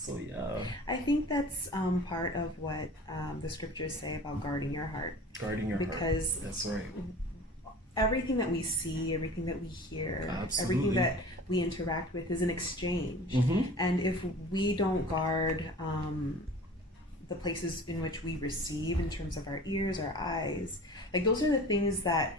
So yeah, I think that's part of what the scriptures say about guarding your heart. guarding your heart. Because That's right. everything that we see, everything that we hear, Absolutely. everything that we interact with is an exchange. And if we don't guard the places in which we receive in terms of our ears, our eyes, like those are the things that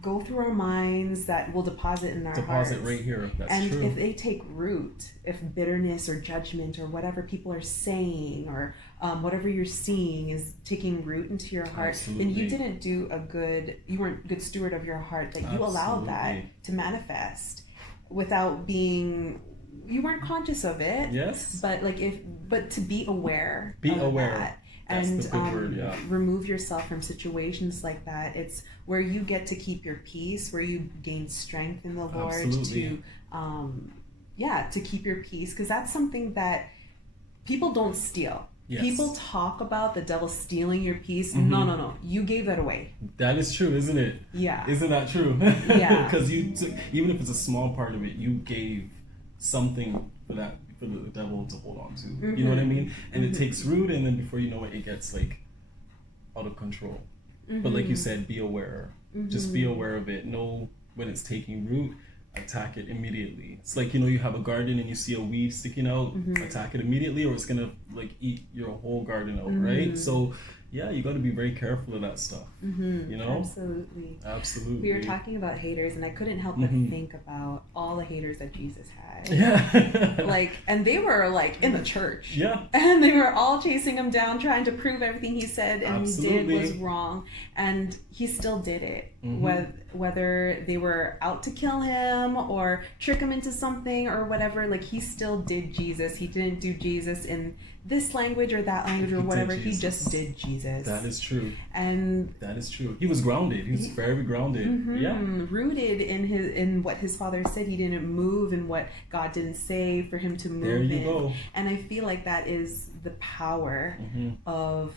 go through our minds that will deposit in our hearts. Deposit right here. That's and true. if they take root, if bitterness or judgment or whatever people are saying or whatever you're seeing is taking root into your heart, Absolutely. then you weren't a good steward of your heart, that you allowed that to manifest without being, you weren't conscious of it. Yes. But to be aware. Be aware. That. That's And the good word, yeah. remove yourself from situations like that. It's where you get to keep your peace, where you gain strength in the Lord. Absolutely. To keep your peace, because that's something that people don't steal. Yes. People talk about the devil stealing your peace. No. You gave that away. That is true, isn't it? Yeah. Isn't that true? Yeah. Because you took, even if it's a small part of it, you gave something for the devil to hold on to. You know what I mean? And it takes root, and then before you know it, it gets like out of control. But like you said, be aware. Just be aware of it. Know when it's taking root. Attack it immediately. It's like, you have a garden and you see a weed sticking out, attack it immediately, or it's gonna like eat your whole garden out, right? So yeah, you got to be very careful of that stuff. Absolutely. We were talking about haters, and I couldn't help but think about all the haters that Jesus had. Yeah. And they were like in the church. Yeah. And they were all chasing him down, trying to prove everything he said and he did was wrong. And he still did it. Whether they were out to kill him or trick him into something or whatever, like he still did Jesus. He didn't do Jesus in this language or that language or whatever. He just did Jesus. That is true. And that is true. He was grounded. He was very grounded. Yeah. Rooted in what his father said. He didn't move in what God didn't say for him to move in. There you go. And I feel like that is the power of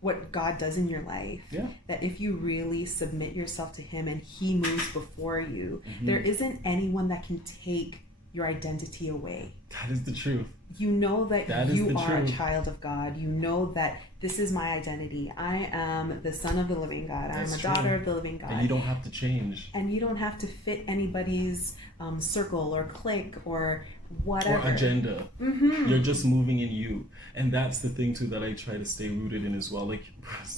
what God does in your life. Yeah. That if you really submit yourself to him and he moves before you, there isn't anyone that can take your identity away. That is the truth. You know that you are a child of God. You know that this is my identity. I am the son of the living God. I'm a daughter of the living God. And you don't have to change. And you don't have to fit anybody's circle or clique or whatever. Or agenda. You're just moving in you. And that's the thing too that I try to stay rooted in as well. Like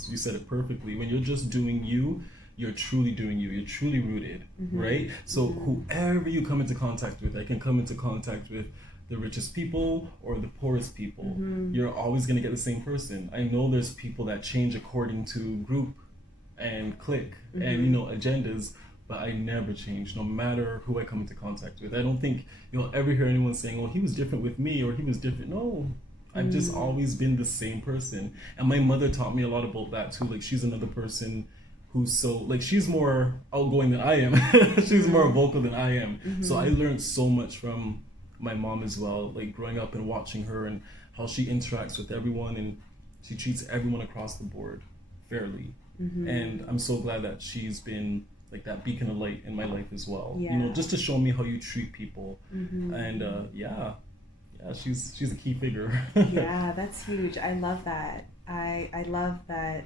you said it perfectly. When you're just doing you, you're truly doing you. You're truly rooted, right? So whoever you come into contact with, I can come into contact with the richest people or the poorest people. You're always going to get the same person. I know there's people that change according to group and clique and agendas, but I never change, no matter who I come into contact with. I don't think you'll ever hear anyone saying, "Oh, he was different with me," or "He was different." No, I've just always been the same person. And my mother taught me a lot about that too. Like she's another person who's so, like, she's more outgoing than I am. She's more vocal than I am. So I learned so much from my mom as well, like growing up and watching her and how she interacts with everyone, and she treats everyone across the board fairly. And I'm so glad that she's been like that beacon of light in my life as well. Just to show me how you treat people. And she's a key figure. Yeah, that's huge. I love that. I love that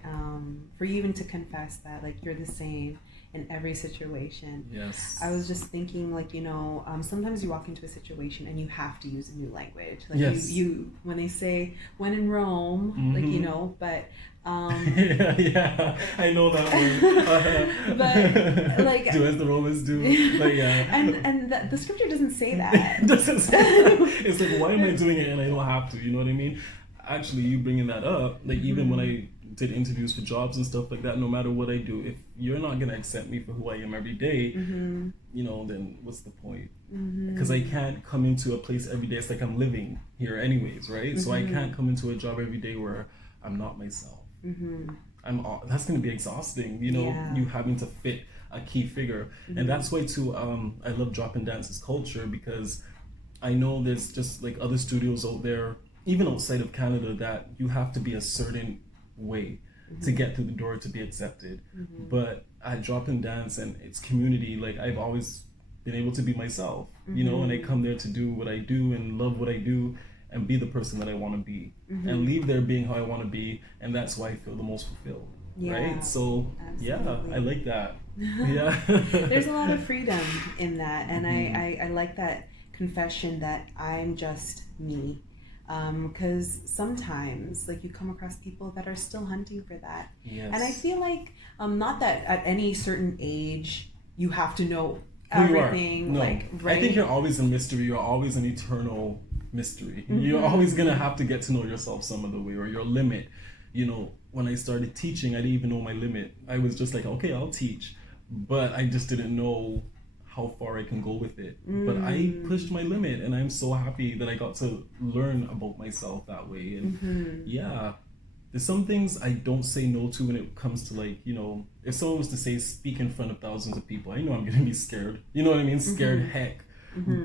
for you even to confess that, like, you're the same in every situation. Yes. I was just thinking, like, sometimes you walk into a situation and you have to use a new language. Like you when they say when in Rome, like, but yeah, I know that word. But like, do as the Romans do. But yeah. And the scripture doesn't say that. Doesn't say that. It's like, why am I doing it and I don't have to? You know what I mean? Actually, you bringing that up, like even when I did interviews for jobs and stuff like that, no matter what I do, if you're not going to accept me for who I am every day, then what's the point? Because I can't come into a place every day. It's like I'm living here anyways, right? So I can't come into a job every day where I'm not myself. That's going to be exhausting, you having to fit a key figure. And that's why too, I love Drop and Dance's culture, because I know there's just like other studios out there, even outside of Canada, that you have to be a certain way to get through the door to be accepted. But at Drop and Dance and its community, like, I've always been able to be myself, you know, and I come there to do what I do and love what I do and be the person that I want to be and leave there being how I want to be. And that's why I feel the most fulfilled. Yeah, right? So absolutely. yeah, I like that. Yeah. There's a lot of freedom in that. And I like that confession that I'm just me. Because sometimes, like, you come across people that are still hunting for that. Yes. And I feel like, not that at any certain age you have to know Who everything. You are. No. Like, right? I think you're always a mystery. You're always an eternal mystery. You're always gonna have to get to know yourself some other way, or your limit. You know, when I started teaching, I didn't even know my limit. I was just like, okay, I'll teach, but I just didn't know how far I can go with it. But I pushed my limit, and I'm so happy that I got to learn about myself that way. And yeah, there's some things I don't say no to when it comes to, like, you know, if someone was to say speak in front of thousands of people, I know I'm gonna be scared. You know what I mean? Scared heck.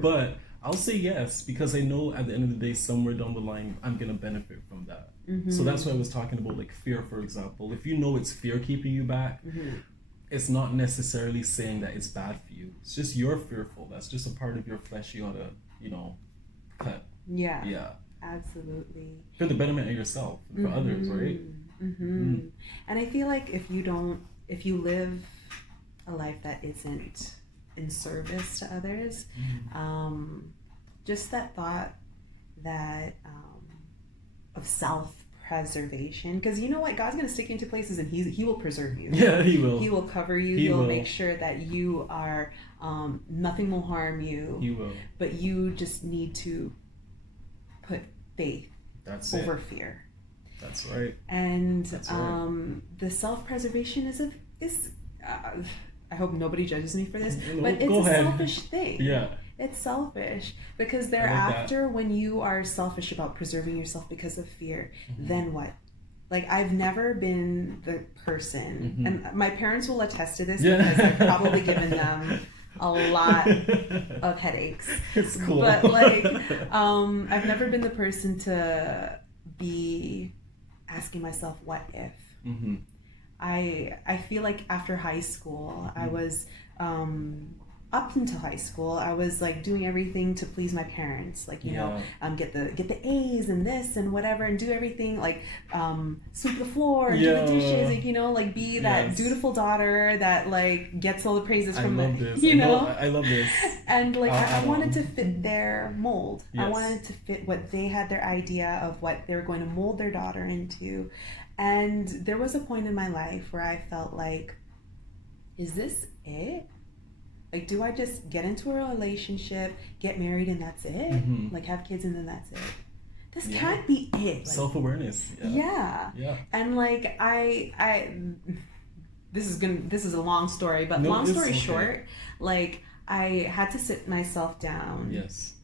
But I'll say yes, because I know at the end of the day, somewhere down the line, I'm gonna benefit from that. So that's why I was talking about, like, fear, for example. If you know it's fear keeping you back, it's not necessarily saying that it's bad for you. It's just you're fearful. That's just a part of your flesh you ought to, you know, cut. Yeah. Yeah. Absolutely. For the betterment of yourself, for others, right? And I feel like if you live a life that isn't in service to others, just that thought that of self-preservation, because you know what, God's going to stick you into places and he will preserve you. Yeah, he will. He will cover you. He will make sure that you are nothing will harm you. He will. But you just need to put faith over fear. That's right. And the self-preservation is I hope nobody judges me for this, but it's a selfish thing. Yeah. It's selfish, because thereafter, when you are selfish about preserving yourself because of fear, then what? Like, I've never been the person, and my parents will attest to this, because I've probably given them a lot of headaches. It's cool. But, like, I've never been the person to be asking myself, what if? I feel like after high school, I was up until high school, I was, like, doing everything to please my parents, like, you know, get the A's and this and whatever, and do everything, like, sweep the floor and do the dishes, like, you know, like, be that dutiful daughter that, like, gets all the praises from the, you know. I love this. And, like, I wanted to fit their mold. I wanted to fit what they had, their idea of what they were going to mold their daughter into. And there was a point in my life where I felt like, is this it? Like, do I just get into a relationship, get married, and that's it? Like, have kids and then that's it? This can't be it. Like, self-awareness. Yeah. And, like, this is a long story, but long story short, like, I had to sit myself down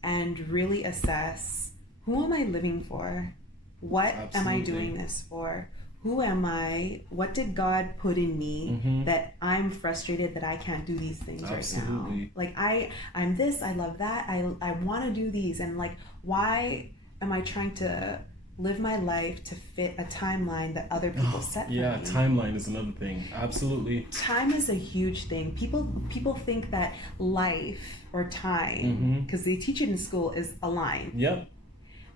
and really assess, who am I living for? What am I doing this for? Who am I? What did God put in me that I'm frustrated that I can't do these things right now? Like, I'm this, I love that, I want to do these, and, like, why am I trying to live my life to fit a timeline that other people set for me? Yeah, timeline is another thing. Absolutely. Time is a huge thing. People think that life or time, because they teach it in school, is a line.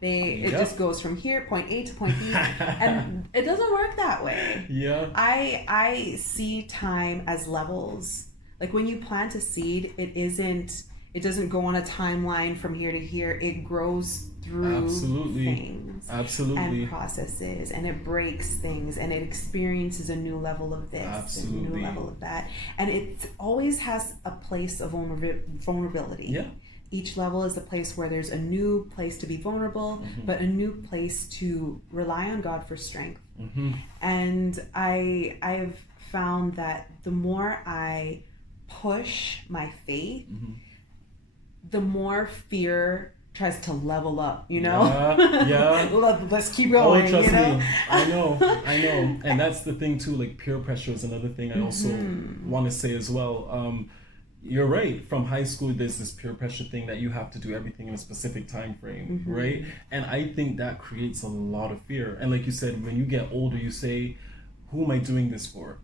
It just goes from here, point A to point B, and it doesn't work that way. I see time as levels. Like, when you plant a seed, it doesn't go on a timeline from here to here. It grows through things and processes, and it breaks things, and it experiences a new level of this, a new level of that, and it always has a place of vulnerability. Each level is a place where there's a new place to be vulnerable, but a new place to rely on God for strength. And I've found that the more I push my faith, the more fear tries to level up, you know? Let's keep going, trust you know? me. I know. And that's the thing too, like, peer pressure is another thing I also want to say as well. You're right. From high school, there's this peer pressure thing that you have to do everything in a specific time frame, right? And I think that creates a lot of fear. And like you said, when you get older, you say, who am I doing this for?